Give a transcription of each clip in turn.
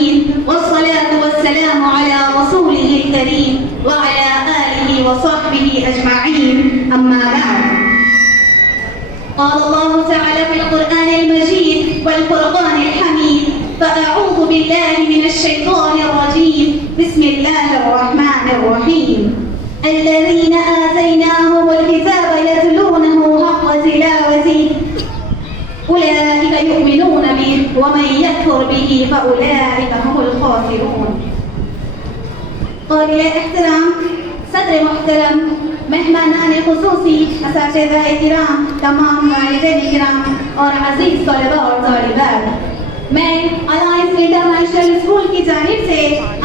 आमीन। वस्सलातु वस्सलामु अला रसूलिहिल करीम व अला आलिहि व सहबिहि अजमाईन। अम्मा बाद। قال الله تعالى في القرآن المجيد والفرقان الحميد: فأعوذ بالله من الشيطان الرجيم. بسم الله الرحمن الرحيم. الذين آتيناهم الكتاب يتلونه حق تلاوته أولئك يؤمنون به ومن يكفر به فأولئك هم الخاسرون. قابل احترام صدر محترم मेहमानान खुसूसी असातिज़ा इकराम, तमाम वालिदैन इकराम और अज़ीज़ तलबा और तालिबात, मैं अलायंस इंटरनेशनल स्कूल की जानिब से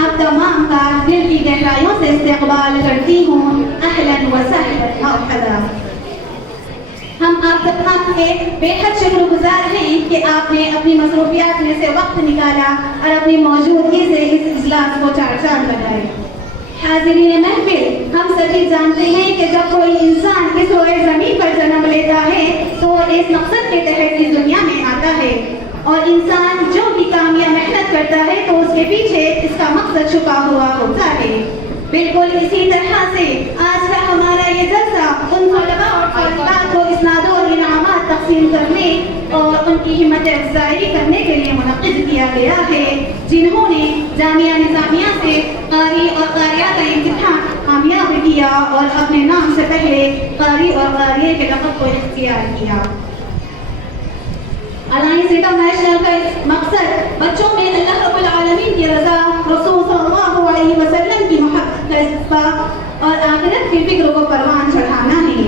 आप तमाम का दिल की गहराइयों से इस्तक़बाल करती हूँ। अहलन व सहलन मरहबा। हम आप तमाम के बेहद शुक्रगुजार हैं कि आपने अपनी मसरूफियात में से वक्त निकाला और अपनी मौजूदगी से इस इजलास को चार चांद लगाए। हाज़िरीन महफिल, हम सभी जानते हैं कि जब कोई इंसान इस रोए ज़मीन पर जन्म लेता है तो इस मकसद के तहत इस दुनिया में आता है, और इंसान जो भी काम या मेहनत करता है तो उसके पीछे इसका मकसद छुपा हुआ होता है। बिल्कुल इसी तरह से आज का हमारा ये जलसा उन तलबा और तालिबात को इस्नाद और इनामात तक़सीम करने और उनकी हिम्मत अफ़ज़ाई करने के लिए मुनक़्क़िद किया गया है, जिन्होंने जामिया निज़ामिया से कारी और कारिया का इम्तिहान कामयाब किया और अपने नाम से पहले कारी और कारिया के लक़ब को इख्तियार किया। अलायंस इंटरनेशनल का मकसद बच्चों में अल्लाह रब्बुल आलमीन की रज़ा, रसूल सल्लल्लाहु अलैहि वसल्लम की मोहब्बत का जज़्बा और आखिरत की फिक्र को परवान चढ़ाना है।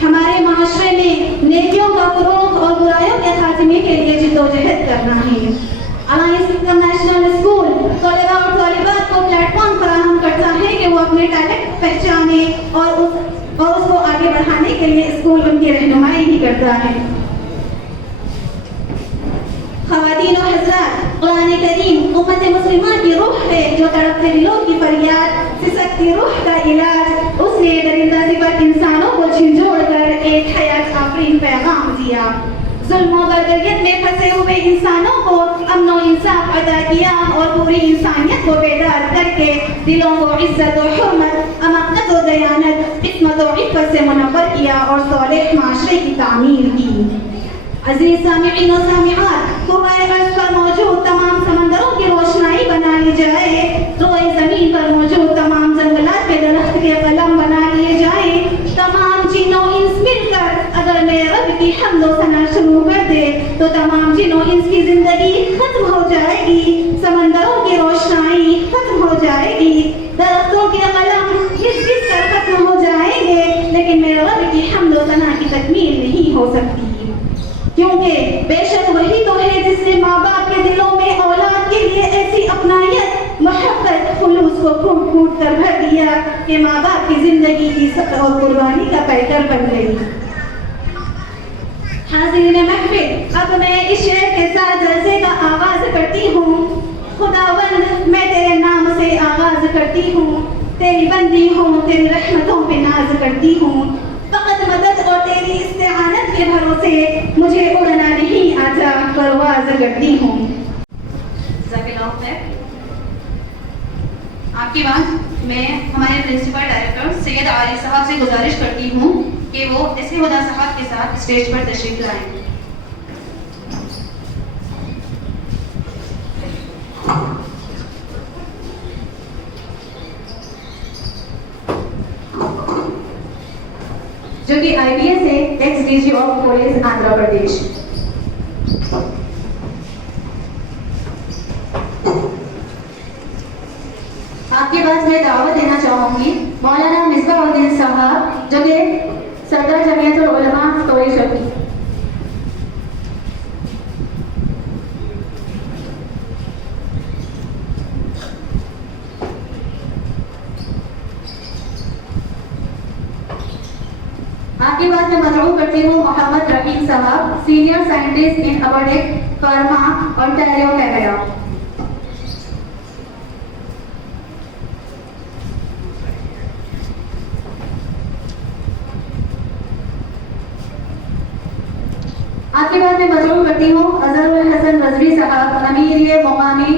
हमारे माशरे में नेकियों का फ़रोग़ और बुराइयों के खात्मे के लिए जिद्दोजहद करना है। अलायंस इंटरनेशनल स्कूल तलबा और तालिबात को प्लेटफॉर्म फराहम करता है कि वो अपने टैलेंट पहचाने और उसको आगे बढ़ाने के लिए स्कूल उनकी रहनुमाई भी करता है। ख़वातीन और हज़रात, कुरान करीम उम्मत मुस्लिमा की रूह है जो तड़पते दिलों की फरियाद, सिसकती रूह का इलाज। उसने दरिंदा सिफत इंसानों को झिंझोड़ कर एक हयात आफरीन पैगाम दिया। जुल्म और बर्बरियत में फंसे हुए इंसानों को अमन और इंसाफ अता किया और पूरी इंसानियत को बेदार करके दिलों को इज्जत और हुर्मत, अमानत और दयानत, इस्मत और इफ़्फ़त से मुनव्वर किया और सालेह माशरे की तामीर की। अज़ीज़ सामिईन और सामिआत, कुर्राए अर्ज़ पर मौजूद तमाम समंदरों की रोशनाई बना ली जाए, रोए ज़मीन पर मौजूद तमाम जंगलात के दरख्त के कलम बना लिए जाए, तमाम जिन्नो इंस मिलकर अगर मेरे रब की हम्द व सना शुरू कर दे तो तमाम जिन्नो इंस की जिंदगी खत्म हो जाएगी, समंदरों की रोशनाई खत्म हो जाएगी, दरख्तों के कलम घिस घिस कर खत्म हो जाएंगे, लेकिन मेरे रब की हम्द व सना की तकमील नहीं हो सकती, क्योंकि बेशक वही तो है जिसने माँ बाप के दिलों में औलाद के लिए ऐसी अपनायत, मोहब्बत, खुलूस को फूट फूट कर भर दिया कि माँ बाप की जिंदगी इज्जत और कुर्बानी का पैकर बन गई। हाज़िरीन महफिल, अब मैं इस शेर के साथ जलसे का आगाज करती हूँ। खुदावंद, मैं तेरे नाम से आगाज करती हूँ, तेरी बंदी हूँ, तेरी रहमतों पे नाज करती हूँ, फ़क़त मदद और तेरी इस्तिआनत के भरोसे मुझे उड़ना नहीं आता, परवाज़ करती हूँ। आपके बाद मैं हमारे प्रिंसिपल डायरेक्टर सैयद आरिफ साहब से गुजारिश करती हूँ कि वो इसी हुदा साहब के साथ स्टेज पर तशरीफ लाएं। जो कि IPS है, ex DG of police Andhra Pradesh. आपके पास मैं दावत देना चाहूँगी मौलाना मिसबाउद्दीन साहब, जो कि सदर जमीयतुल उलमा तोई शफी। आपके बाद मैं मदऊ करती हूँ Mohammad Rahim Sahab, senior scientist in Apotex pharma Ontario Canada. आपके बाद मैं मदऊ करती हूँ अजहरुल हसन रज़वी साहब, अमीर मुकामी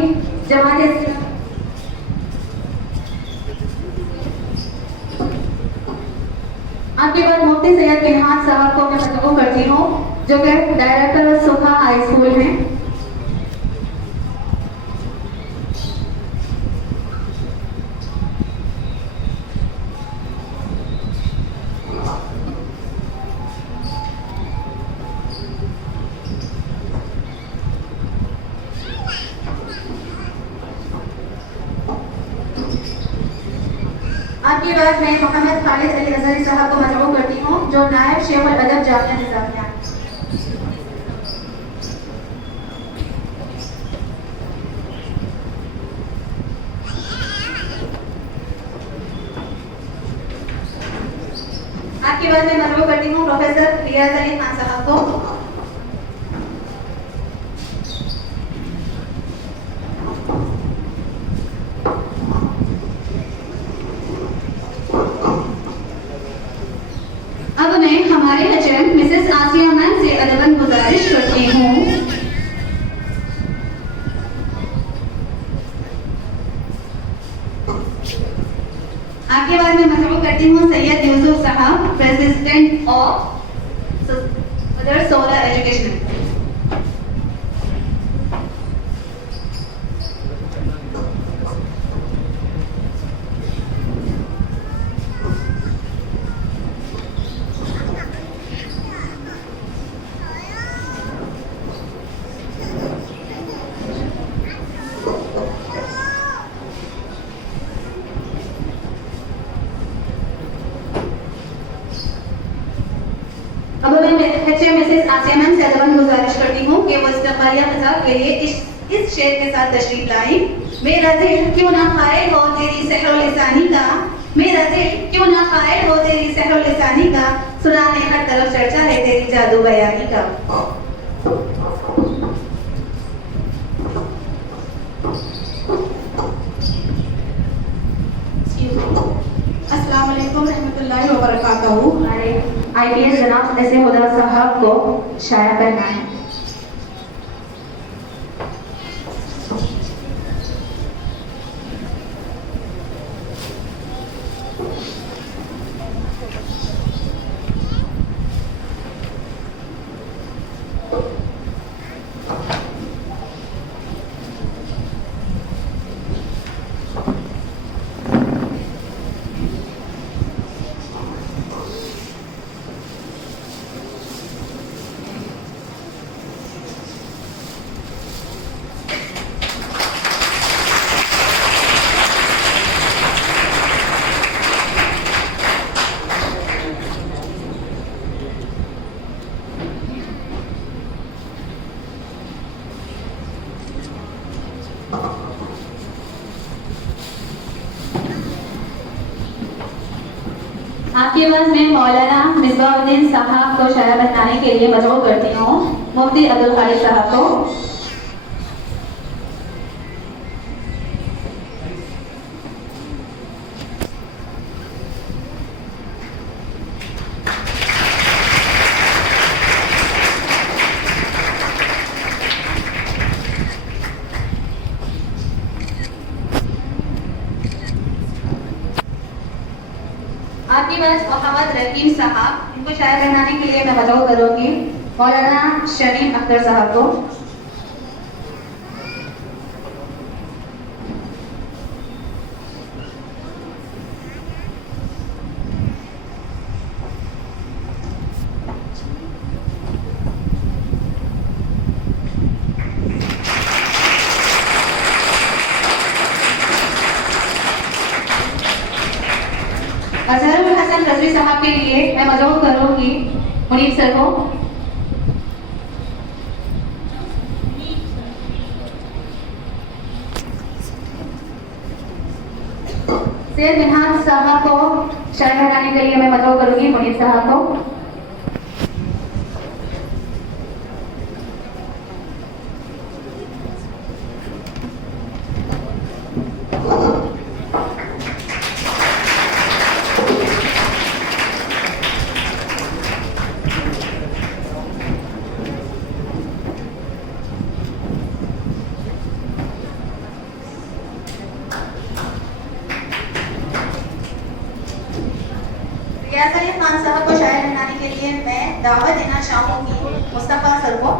जमात आपके बाद मुफ्ती सैयद मिनहाज साहब को मैं मतबू करती हूँ, जो कि डायरेक्टर सुखा हाई स्कूल हैं। आपके बाद मैं मोहम्मद खालिद अली अजहरी साहब को मतबू करती हूँ, जो नायब शेख अदब जामिया निजामिया। आपके बाद मैं मतबू करती हूँ प्रोफेसर रियाज अली खान साहब को। अब मैं हमारे एचएम मिसेस आसिया मैम से अदबन गुजारिश करती हूँ। आपके बाद मैं मतबू करती हूँ सैयद यूसुफ साहब, president of mother solar education. अब मैं एचएम मिसेस आसिया मैम से अदबन गुजारिश करती हूँ कि वो इस्तकबालिया खिताब के लिए इस शेर के साथ तशरीफ लाई। मेरा दिल क्यों ना खाए हो तेरी सहरो लिसानी का, मेरा दिल क्यों ना खाए हो तेरी सहरो लिसानी का, सुना है हर तरफ चर्चा है तेरी जादू बयानी का। अस्सलाम वालेकुम रहमतुल्लाहि व बरकातहू। IPS जनाब ऐसे हुदा साहब को शाया करना है। आपके पास मैं मौलाना मिसबाउद्दीन साहब को शाया बनाने के लिए मजबूर करती हूँ, मुफ्ती अब्दुल खालिद साहब को। आपके पास मोहम्मद रकीम साहब, इनको शायर बनाने के लिए मैं मदऊ करूँगी मौलाना शमीम अख्तर साहब को। अजहरुल हसन रजवी साहब के लिए मैं मदऊ करूँगी मुनीब सर को। सैयद मिनहाज साहब को शायर बनाने के लिए मैं मदऊ करूँगी मुनीब साहब को। फयाज अली खान साहब को शायर बनाने के लिए मैं दावत देना चाहूँगी मुस्तफ़ा सर को।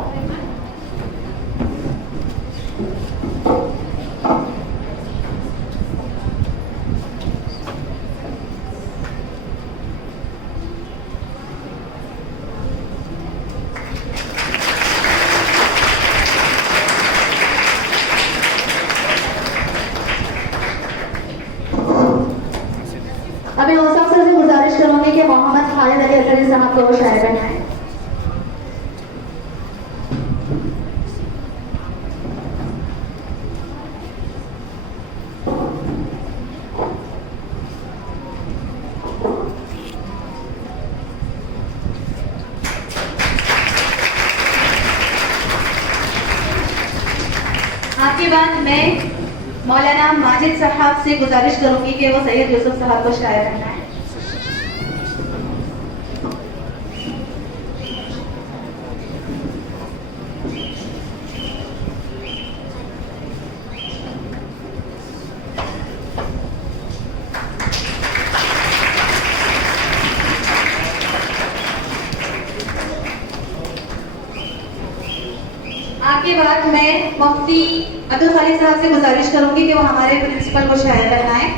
अभी औसफ सर से गुजारिश करूंगी कि मोहम्मद खालिद अली असरी साहब को शायर बनाएं। आपके बाद मैं मौलाना माजिद साहब से गुजारिश करूंगी कि वो सैयद यूसुफ साहब को शायर बनाएं। आपके बाद मैं मुफ्ती अब्दुल खालिक साहब से गुजारिश करूंगी कि वो हमारे प्रिंसिपल को शायर बनाएं।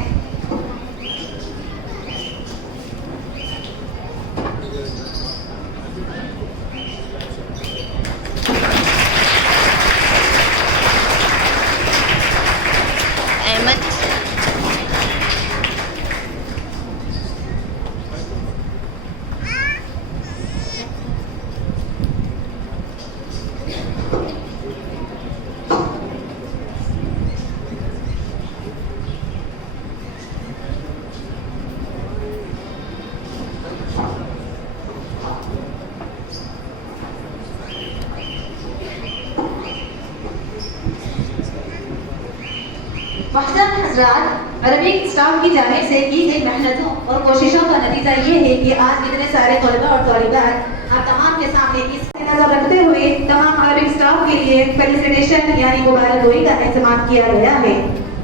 मोहतरम हज़रात, अरबिक स्टाफ की जानिब से की गई मेहनतों और कोशिशों का नतीजा ये है कि आज इतने सारे तलबा और तौलिबात आप तमाम के सामने इस नज़र रखते हुए तमाम अरबिक स्टाफ के लिए फेलिसिटेशन यानी मुबारकबादी का इंतजाम किया गया है,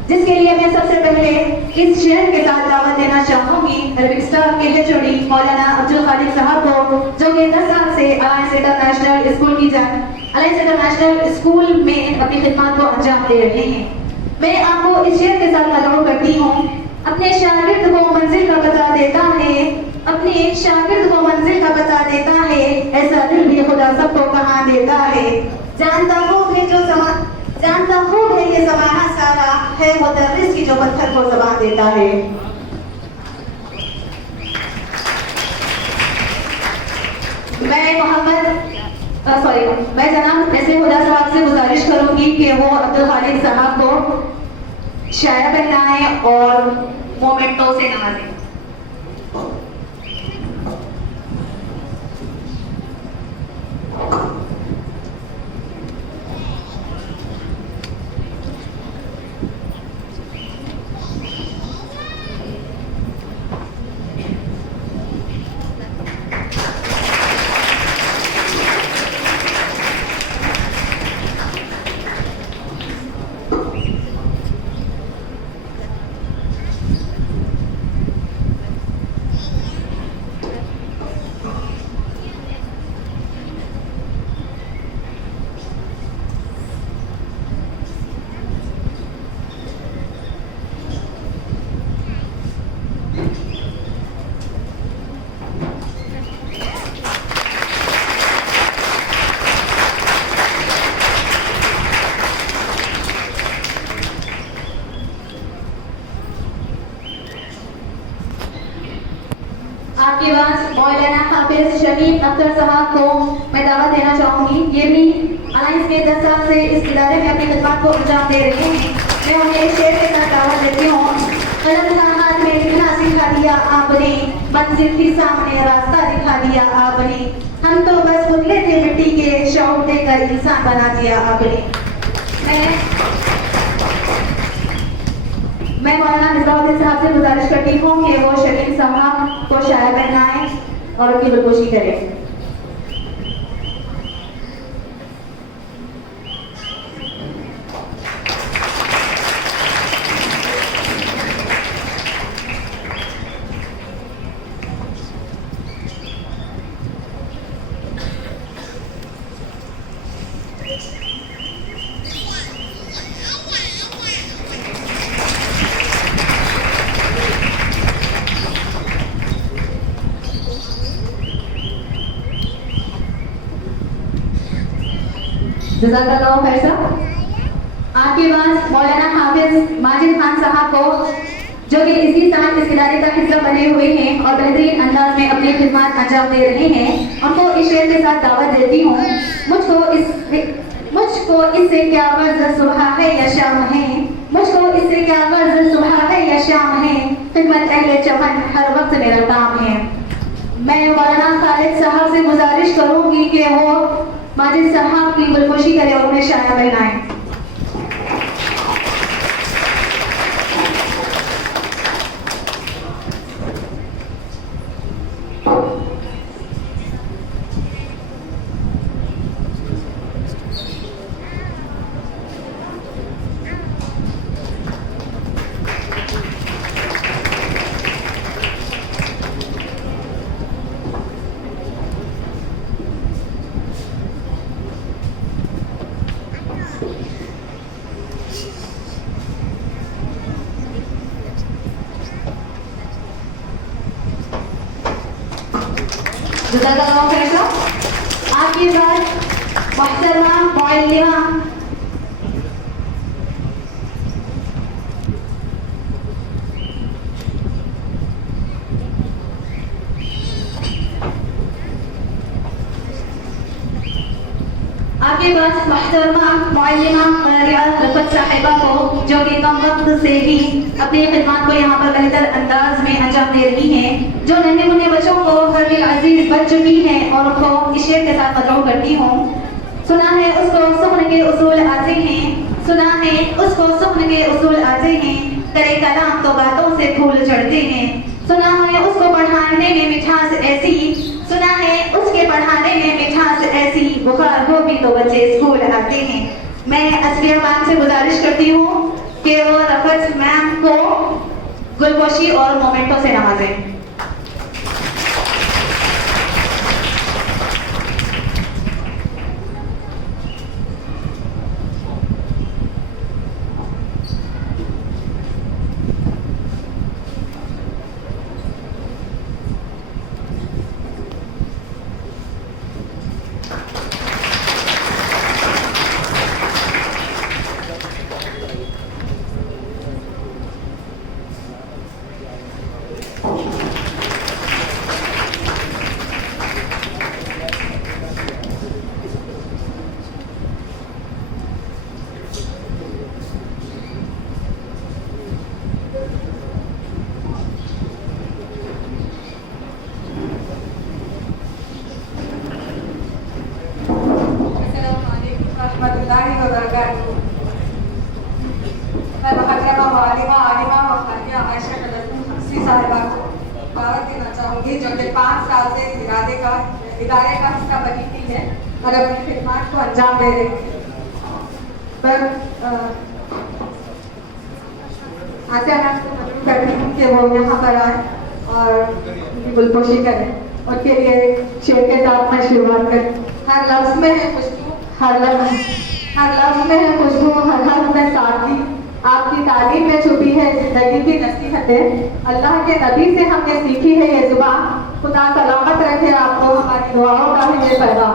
जिसके लिए मैं सबसे पहले इस शेर के साथ दावत देना चाहूँगी अरबिक स्टाफ के HOD मौलाना अब्दुल खालिक साहब को, जो कि 10 साल से अलायंस इंटरनेशनल स्कूल में अपनी खिदमत को अंजाम दे रहे हैं। मैं आपको इस शेर के साथ मदऊ करती हूँ। अपने शागिर्द को मंजिल का पता देता है, अपने शागिर्द को मंजिल का पता देता है, ऐसा दिल भी खुदा सबको कहाँ देता है। जानता खूब है ये ज़माना सारा, है मुदर्रिस की जो पत्थर को ज़बान देता है। मैं जनाब ऐसे खुदा साहब से गुजारिश करूंगी कि वो अब्दुल खालिक साहब को शायर बनाएं और मोमेंटों से नवाजें। आपके पास मौलाना हाफिज शमीम अख्तर साहब को मैं दावत देना चाहूँगी। ये भी अलायंस के 10 साल से इस इदारे में अपनी खिदमत को अंजाम दे रहे हैं। मैं उन्हें एक शेर के साथ दावत देती हूँ। कलम था हाथ में लिखना सिखा दिया आपने, मंजिल थी सामने रास्ता दिखा दिया आपने, हम तो बस पुतले थे मिट्टी के, शौक देकर इंसान बना दिया आपने। मैं मौलाना मिसबाहुद्दीन साहब से गुजारिश करती हूँ कि वो शकील साहब को शायर बनाएं और उनकी बिलकुशी करें। जज़ाकल्लाहु खैर साहब। आपके बाद मौलाना हाफिज माजिद खान साहब को, जो कि इसी साल इस इदारे का हिस्सा बने हुए हैं और बेहतरीन अंदाज में अपनी खिदमत अंजाम दे रहे हैं, उनको इस शेर के साथ दावत देती हूँ। मुझको इससे क्या गर्ज सुबह है या शाम है, मुझको इससे क्या गर्ज सुबह है या शाम है, खिदमत अहले चमन हर वक्त मेरा काम है। मैं मौलाना खालिद साहब से गुजारिश करूंगी कि वो माजिद साहब की गुलपोशी करें और उन्हें शाया पहनाएं। जज़ाकल्लाहु खैर साहब। आपके बाद मोहतरमा मुअल्लिमा आपके पास मोहतरमा मुअल्लिमा रफ़त साहिबा को, जो कि कम वक्त से ही अपनी खिदमत को यहाँ पर बेहतर अंदाज में अंजाम दे रही हैं, जो नन्हे मुन्ने बच्चों को हर दिल अजीज बन चुकी हैं और उनको इस शेर के साथ मदऊ करती हूँ। सुना है उसको सुखन के उसूल आते हैं, सुना है उसको सुखन के उसूल आते हैं, करे कलाम तो बातों से फूल चढ़ते हैं। सुना है उसको पढ़ाने में मिठास ऐसी, सुना है उसके पढ़ाने में मिठास ऐसी, बुखार हो भी तो बच्चे स्कूल आते हैं। मैं असलिया मैम से गुजारिश करती हूँ कि वो रफ़त मैम को गुलपोशी और मोमेंटों से नवाजें। जो कि 5 साल से इस इदारे का हिस्सा बनी थी है और अपनी खिदमत को अंजाम दे रही थी। पर आसिया मैम को मजबूर करती हूँ कि वो यहाँ पर आए और उनकी गुलपोशी करें। उनके लिए शेर के साथ मैं शुरुआत करूँ। हर लफ्ज़ में है खुशबू, हर लफ्ज़ में है खुशबू, हर हर्फ में सादगी, आपकी तालीम में छुपी है जिंदगी की नसीहतें। अल्लाह के नबी से हमने सीखी है ये जुबान, खुदा सलामत रखे आपको हमारी दुआओं का है ये पैगाम।